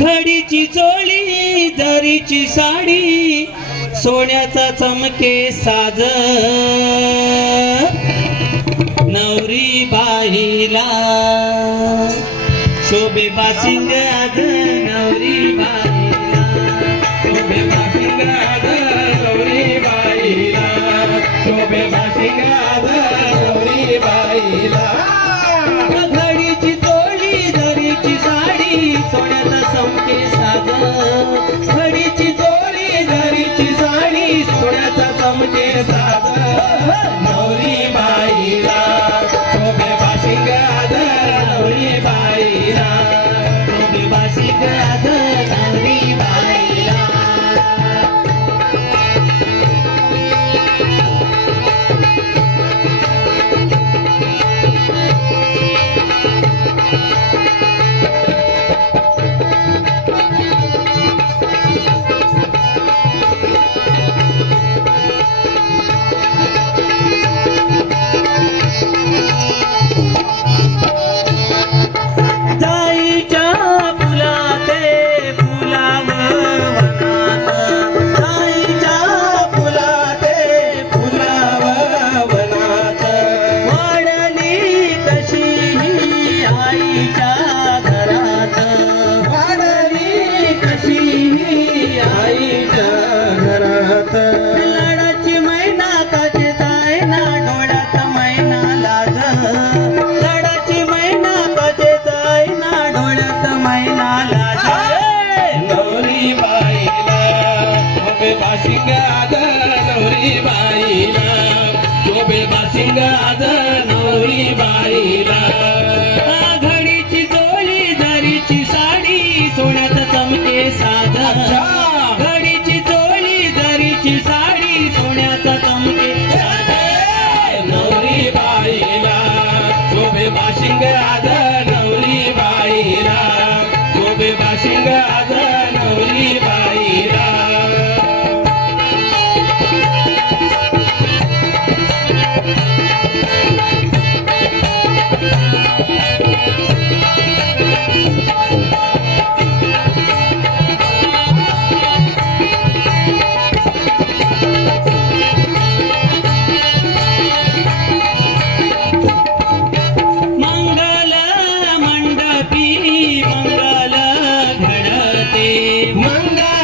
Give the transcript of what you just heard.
घडीची चोळी जरीची साडी सोन्याचा चमके साज नवरी बाईला शोभे बाशिंग आज नवरी बाईला शोभे बाशिंग आज नवरी बाईला शोभे बाशिंग आज नवरी बाईला घडीची चोळी जरीची साडी सोन्याचा चमके साज घडीची चोळी जरीची साडी सोन्याचा चमके साज नवरी बाईला शोभे बाशिंग आज नवरी बाईला शोभे बाशिंग आज